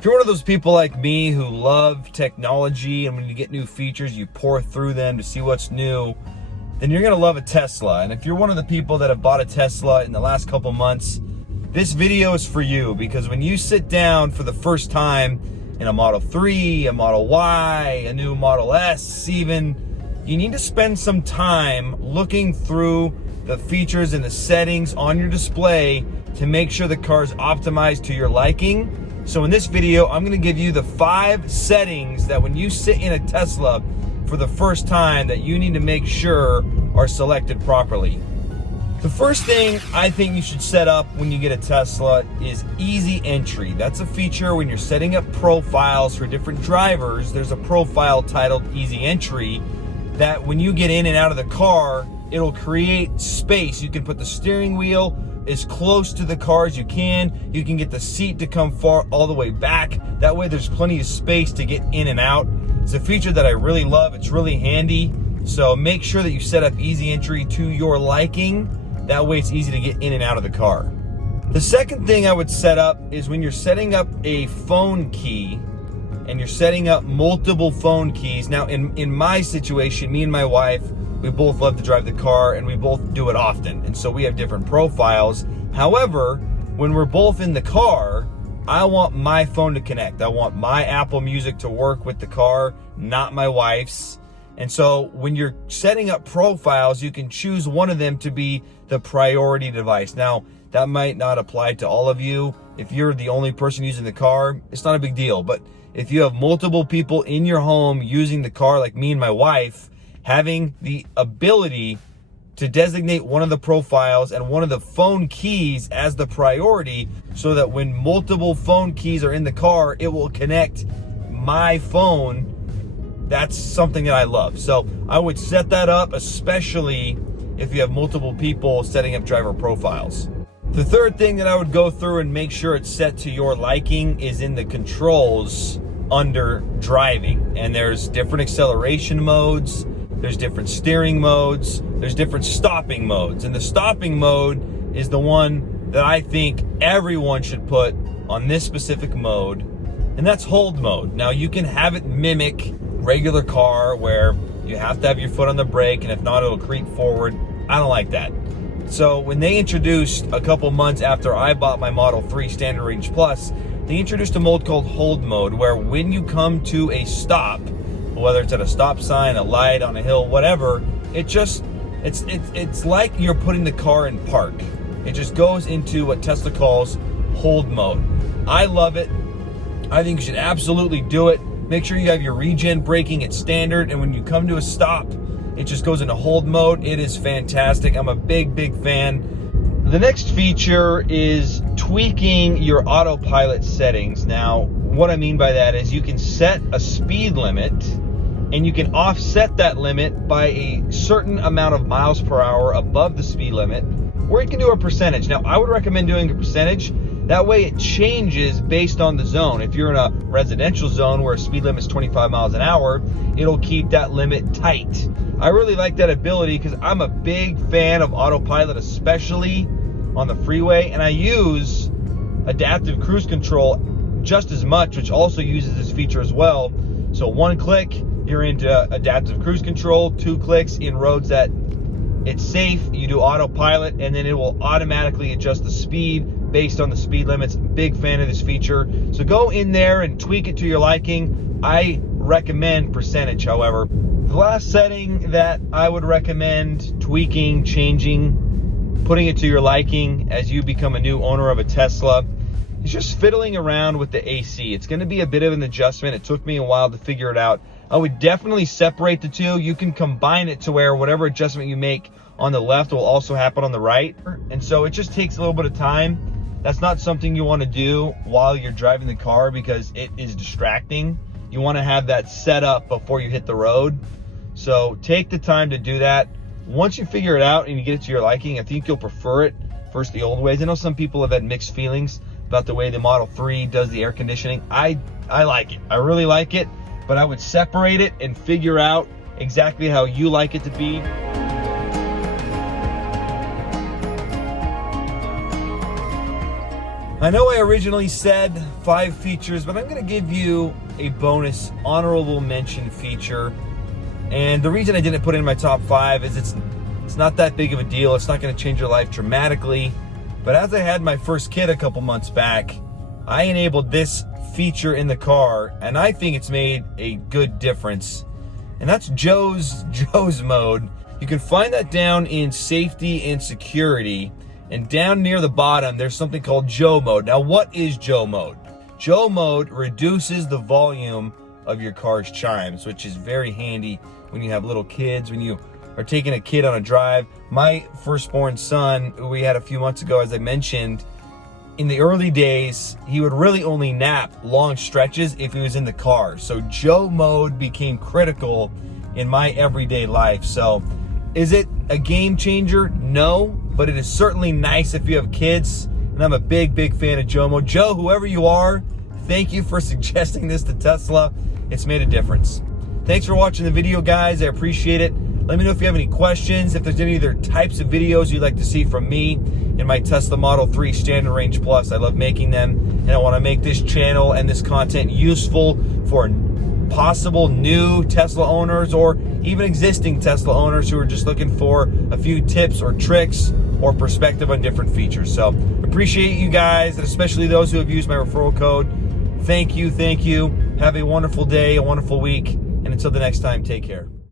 If you're one of those people like me who love technology and when you get new features, you pour through them to see what's new, then you're gonna love a Tesla. And if you're one of the people that have bought a Tesla in the last couple months, this video is for you, because when you sit down for the first time in a Model 3, a Model Y, a new Model S even, you need to spend some time looking through the features and the settings on your display to make sure the car is optimized to your liking. So in this video, I'm gonna give you the 5 settings that when you sit in a Tesla for the first time that you need to make sure are selected properly. The first thing I think you should set up when you get a Tesla is easy entry. That's a feature when you're setting up profiles for different drivers. There's a profile titled easy entry that when you get in and out of the car, it'll create space. You can put the steering wheel as close to the car as you can. You can get the seat to come far all the way back. That way there's plenty of space to get in and out. It's a feature that I really love. It's really handy. So make sure that you set up easy entry to your liking. That way it's easy to get in and out of the car. The second thing I would set up is when you're setting up a phone key and you're setting up multiple phone keys. Now in my situation, me and my wife, we both love to drive the car and we both do it often. And so we have different profiles. However, when we're both in the car, I want my phone to connect. I want my Apple Music to work with the car, not my wife's. And so when you're setting up profiles, you can choose one of them to be the priority device. Now, that might not apply to all of you. If you're the only person using the car, it's not a big deal. But if you have multiple people in your home using the car, like me and my wife, having the ability to designate one of the profiles and one of the phone keys as the priority, so that when multiple phone keys are in the car, it will connect my phone. That's something that I love. So I would set that up, especially if you have multiple people setting up driver profiles. The third thing that I would go through and make sure it's set to your liking is in the controls under driving. And there's different acceleration modes, there's different steering modes, there's different stopping modes. And the stopping mode is the one that I think everyone should put on this specific mode, and that's hold mode. Now you can have it mimic regular car where you have to have your foot on the brake, and if not, it'll creep forward. I don't like that. So when they introduced, a couple months after I bought my Model 3 Standard Range Plus, they introduced a mode called hold mode, where when you come to a stop, whether it's at a stop sign, a light, on a hill, whatever, it's like you're putting the car in park. It just goes into what Tesla calls hold mode. I love it. I think you should absolutely do it. Make sure you have your regen braking at standard, and when you come to a stop, it just goes into hold mode. It is fantastic. I'm a big fan. The next feature is tweaking your autopilot settings. Now, what I mean by that is you can set a speed limit and you can offset that limit by a certain amount of miles per hour above the speed limit, or you can do a percentage. Now, I would recommend doing a percentage. That way it changes based on the zone. If you're in a residential zone where speed limit is 25 miles an hour, it'll keep that limit tight. I really like that ability because I'm a big fan of autopilot, especially on the freeway, and I use adaptive cruise control just as much, which also uses this feature as well. So 1 click, you're into adaptive cruise control. 2 clicks in roads that it's safe, you do autopilot, and then it will automatically adjust the speed based on the speed limits. Big fan of this feature. So go in there and tweak it to your liking. I recommend percentage, however. The last setting that I would recommend tweaking, changing, putting it to your liking as you become a new owner of a Tesla is just fiddling around with the AC. It's going to be a bit of an adjustment. It took me a while to figure it out. I would definitely separate the two. You can combine it to where whatever adjustment you make on the left will also happen on the right. And so it just takes a little bit of time. That's not something you want to do while you're driving the car because it is distracting. You want to have that set up before you hit the road. So take the time to do that. Once you figure it out and you get it to your liking, I think you'll prefer it versus the old ways. I know some people have had mixed feelings about the way the Model 3 does the air conditioning. I like it. I really like it, but I would separate it and figure out exactly how you like it to be. I know I originally said 5 features, but I'm going to give you a bonus honorable mention feature. And the reason I didn't put it in my top 5 is it's not that big of a deal. It's not going to change your life dramatically. But as I had my first kid a couple months back, I enabled this feature in the car, and I think it's made a good difference. And that's Joe's mode. You can find that down in safety and security. And down near the bottom, there's something called Joe mode. Now, what is Joe mode? Joe mode reduces the volume of your car's chimes, which is very handy when you have little kids, when you are taking a kid on a drive. My firstborn son, who we had a few months ago, as I mentioned, in the early days, he would really only nap long stretches if he was in the car. So Joe mode became critical in my everyday life. So is it a game changer? No. But it is certainly nice if you have kids, and I'm a big fan of Joe mode. Joe, whoever you are, thank you for suggesting this to Tesla. It's made a difference. Thanks for watching the video, guys. I appreciate it. Let me know if you have any questions, if there's any other types of videos you'd like to see from me in my Tesla Model 3 Standard Range Plus. I love making them, and I want to make this channel and this content useful for possible new Tesla owners or even existing Tesla owners who are just looking for a few tips or tricks or perspective on different features. So appreciate you guys, and especially those who have used my referral code. Thank you. Have a wonderful day, a wonderful week, and until the next time, take care.